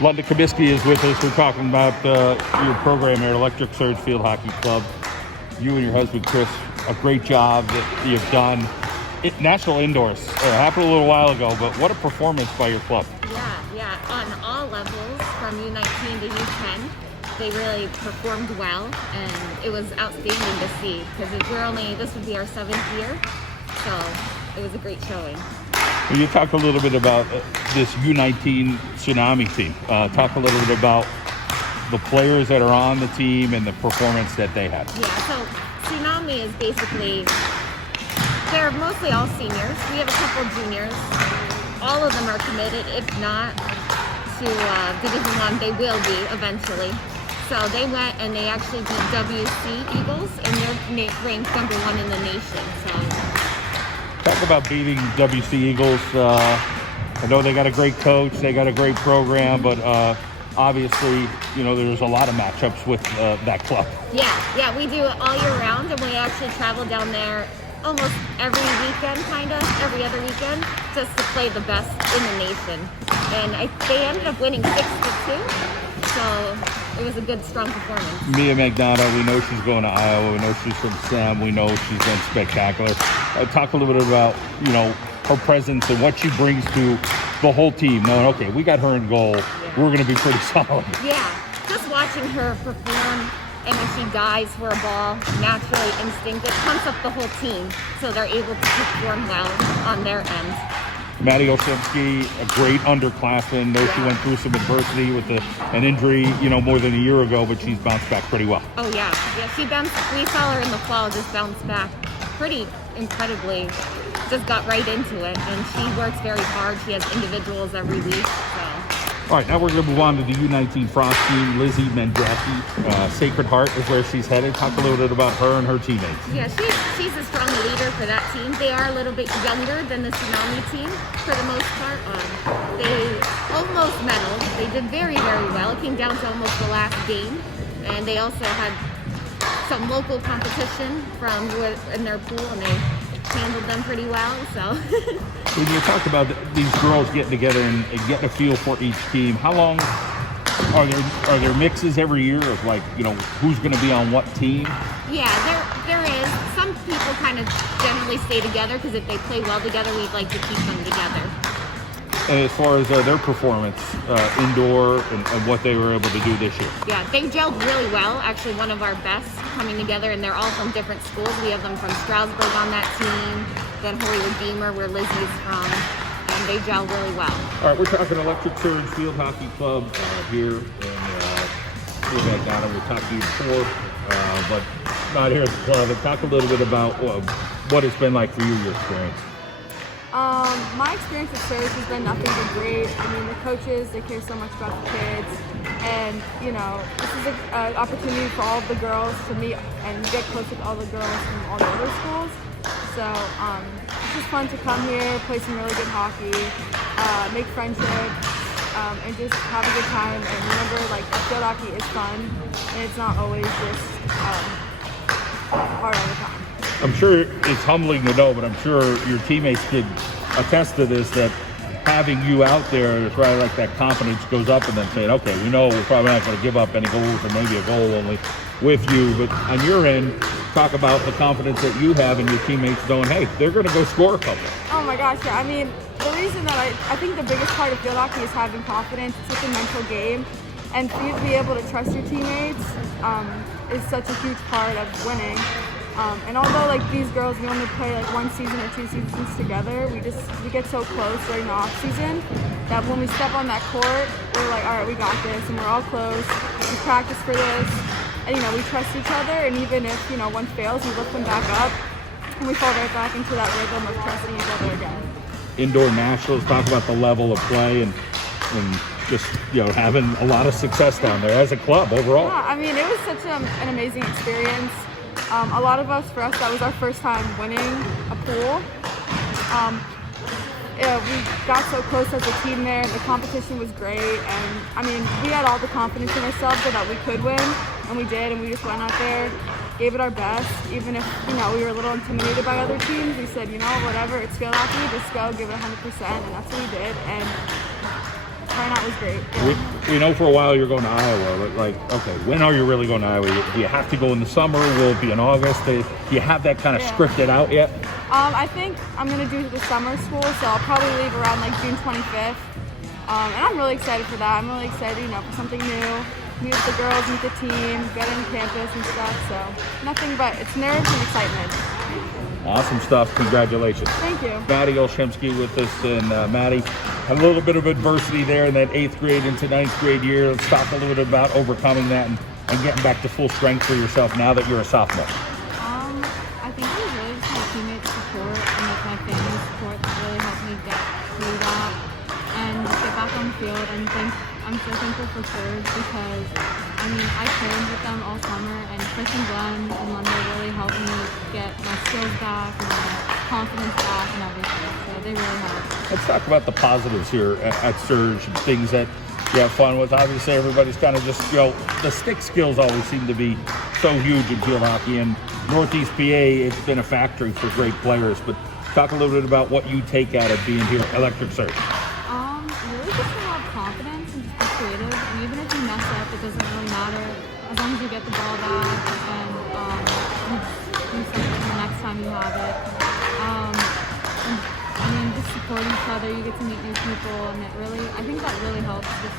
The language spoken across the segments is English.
London Kabisky is with us. We're talking about your program here, Electric Surge Field Hockey Club. You and your husband, Chris, a great job that you've done. National Indoors happened a little while ago, but what a performance by your club. Yeah, on all levels, from U19 to U10. They really performed well, and it was outstanding to see, because this would be our 7th year, so it was a great showing. Well, you talked a little bit about this U19 Tsunami Team. Talk a little bit about the players that are on the team and the performance that they had. Yeah, so Tsunami is basically, they're mostly all seniors. We have a couple juniors. All of them are committed. If not to Division I, they will be eventually. So they went and they actually beat WC Eagles, and they're ranked #1 in the nation. So talk about beating WC Eagles. I know they got a great coach, they got a great program, but obviously, there's a lot of matchups with that club. Yeah, we do it all year round, and we actually travel down there almost every weekend, every other weekend, just to play the best in the nation. And they ended up winning 6-2, so it was a good, strong performance. Mia Magnata, we know she's going to Iowa. We know she's from STEM. We know she's been spectacular. Talk a little bit about, her presence and what she brings to the whole team. Knowing, okay, we got her in goal. Yeah. We're going to be pretty solid. Yeah, just watching her perform, and when she dives for a ball, naturally, instinct, it pumps up the whole team, so they're able to perform well on their end. Maddie Oshemsky, a great underclassman. Know she went through some adversity with an injury, more than a year ago, but she's bounced back pretty well. Oh yeah, we saw her in the fall just bounce back pretty incredibly. Just got right into it, and she works very hard. She has individuals every week. So. All right, now we're going to move on to the U19 Frost Team. Lizzie Mendraki, Sacred Heart is where she's headed. Talk a little bit about her and her teammates. Yeah, she's a strong leader for that team. They are a little bit younger than the Tsunami Team for the most part. They almost medaled. They did very, very well. It came down to almost the last game, and they also had some local competition from in their pool, and they handled them pretty well. So when you talk about these girls getting together and getting a feel for each team, how long are there mixes every year of who's going to be on what team? Yeah, there is. Some people kind of generally stay together because if they play well together, we'd like to keep them together. And as far as their performance indoor and what they were able to do this year. Yeah, they gelled really well. Actually, one of our best coming together, and they're all from different schools. We have them from Stroudsburg on that team, then Holy Redeemer, where Lizzie's from, and they gel really well. All right, we're talking Electric Surge Field Hockey Club here in Mendola. We've talked to you before, but not here at the club. And talk a little bit about what it's been like for you, your experience. My experience with Surge has been nothing but great. I mean, the coaches, they care so much about the kids. And, this is an opportunity for all of the girls to meet and get close with all the girls from all the other schools. So, it's just fun to come here, play some really good hockey, make friendships, and just have a good time. And remember, field hockey is fun, and it's not always just hard all the time. I'm sure it's humbling to know, but I'm sure your teammates could attest to this, that having you out there, it's probably like that confidence goes up, and then saying, okay, we know we're probably not going to give up any goals or maybe a goal only with you. But on your end, talk about the confidence that you have in your teammates knowing, hey, they're going to go score a couple. Oh my gosh, yeah. I mean, the reason that I think the biggest part of field hockey is having confidence. It's such a mental game. And for you to be able to trust your teammates is such a huge part of winning. And although these girls, we only play 1 season or 2 seasons together, we get so close during the off season that when we step on that court, we're like, all right, we got this, and we're all close. We practice for this, and we trust each other. And even if one fails, we lift them back up, and we fall right back into that rhythm of trusting each other again. Indoor nationals, talk about the level of play and just having a lot of success down there as a club overall. Yeah, I mean, it was such an amazing experience. A lot of us, for us, that was our first time winning a pool. We got so close as a team there. The competition was great, and I mean, we had all the confidence in ourselves so that we could win, and we did. And we just went out there, gave it our best, even if we were a little intimidated by other teams. We said, whatever, it's field hockey, just go, give it 100%, and that's what we did. And turnout was great. Yeah. We know for a while you're going to Iowa, but like, okay, when are you really going to Iowa? Do you have to go in the summer? Will it be in August? Do you have that kind of scripted out yet? I think I'm gonna do the summer school, so I'll probably leave around like June 25th. And I'm really excited for that. I'm really excited, for something new. Meet the girls, meet the team, get in campus and stuff. So nothing but it's nerves and excitement. Awesome stuff. Congratulations. Thank you. Maddie Olszewski with us, and Maddie, a little bit of adversity there in that 8th grade into 9th grade year. Let's talk a little bit about overcoming that and getting back to full strength for yourself now that you're a sophomore. I think it was really just my teammates' support and like my family's support that really helped me get through that and just get back on the field. And I'm so thankful for Surge because I trained with them all summer, and Chris and Glenn and Linda really helped me get my skills back and my confidence back and everything. So they really helped. Let's talk about the positives here at Surge and things that you have fun with. Obviously, everybody's kind of just, the stick skills always seem to be so huge in field hockey. And Northeast PA, it's been a factory for great players. But talk a little bit about what you take out of being here at Electric Surge. Really just to have confidence and just be creative. And even if you mess up, it doesn't really matter as long as you get the ball back and you do something the next time you have it. Just support each other. You get to meet new people, and I think that really helps just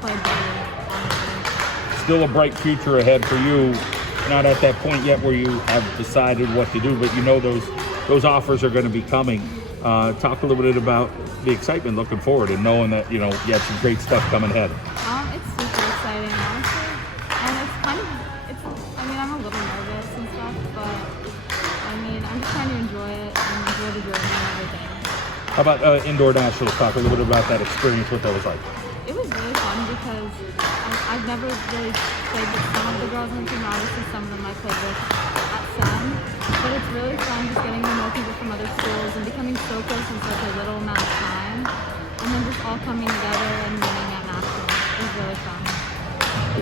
play better, honestly. Still a bright future ahead for you. Not at that point yet where you have decided what to do, but those offers are going to be coming. Talk a little bit about the excitement looking forward and knowing that you have some great stuff coming ahead. It's super exciting, honestly, and I'm a little nervous and stuff, but I'm just trying to enjoy it and enjoy the journey and everything. How about indoor nationals? Talk a little bit about that experience, what that was like. It was really fun because I've never really played with some of the girls on the team. Obviously, some of them I played with at SEM, but it's really fun just getting to know people from other schools and becoming so close in such a little amount of time, and then just all coming together and winning at nationals. It was really fun.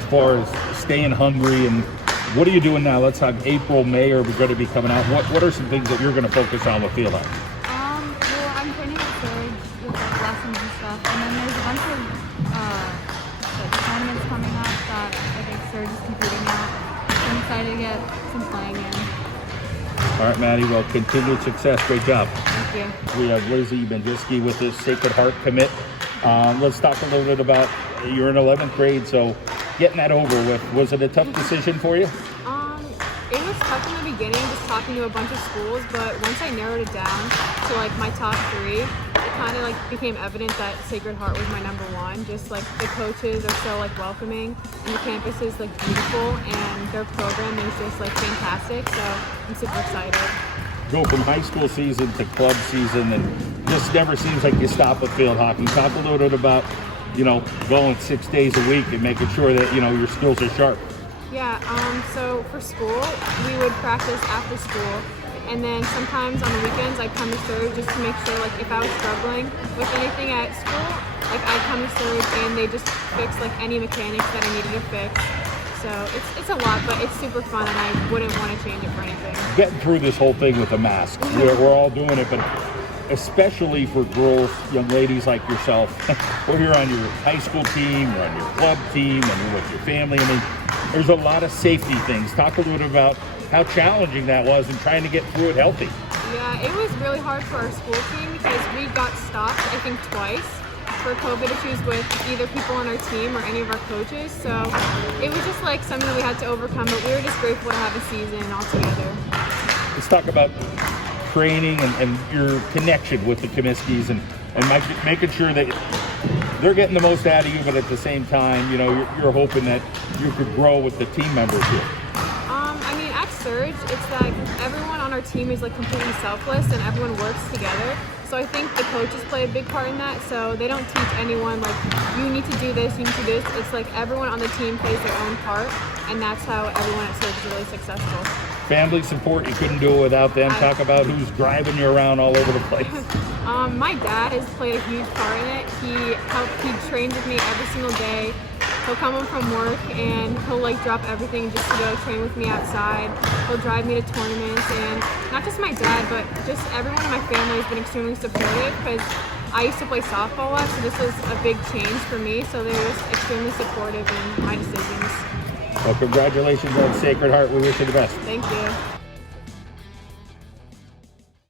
As far as staying hungry, and what are you doing now? Let's talk April, May are going to be coming out. What are some things that you're going to focus on with field hockey? Well, I'm training at Surge with lessons and stuff, and then there's a bunch of tournaments coming up that I think Surge is competing at. So I'm excited to get some playing in. All right, Maddie. Well, continued success. Great job. Thank you. We have Lizzie Bendiski with this Sacred Heart commit. Let's talk a little bit about you're in 11th grade, so getting that over with. Was it a tough decision for you? It was tough in the beginning, just talking to a bunch of schools, but once I narrowed it down to my top 3, it kind of became evident that Sacred Heart was my number 1. Just the coaches are so welcoming, and the campus is beautiful, and their program is just fantastic. So I'm super excited. Go from high school season to club season, and just never seems like you stop at field hockey. Talk a little bit about going 6 days a week and making sure that your skills are sharp. Yeah, so for school, we would practice after school, and then sometimes on the weekends I'd come to Surge just to make sure if I was struggling with anything at school, I'd come to Surge and they just fix any mechanics that I needed to fix. So it's a lot, but it's super fun, and I wouldn't want to change it for anything. Getting through this whole thing with a mask, we're all doing it, but especially for girls, young ladies like yourself, we're here on your high school team, you're on your club team, and you're with your family. There's a lot of safety things. Talk a little bit about how challenging that was and trying to get through it healthy. Yeah, it was really hard for our school team because we got stopped, I think, twice for COVID issues with either people on our team or any of our coaches. So it was just something that we had to overcome, but we were just grateful to have a season all together. Let's talk about training and your connection with the Comiskey's and making sure that they're getting the most out of you, but at the same time, you're hoping that you could grow with the team members here. At Surge, it's everyone on our team is completely selfless and everyone works together. So I think the coaches play a big part in that. So they don't teach anyone you need to do this, you need to do this. It's everyone on the team plays their own part, and that's how everyone at Surge is really successful. Family support, you couldn't do it without them. Talk about who's driving you around all over the place. My dad has played a huge part in it. He trains with me every single day. He'll come home from work and he'll drop everything just to go train with me outside. He'll drive me to tournaments, and not just my dad, but just everyone in my family has been extremely supportive because I used to play softball once, so this was a big change for me. So they were just extremely supportive in my decisions. Well, congratulations on Sacred Heart. We wish you the best. Thank you.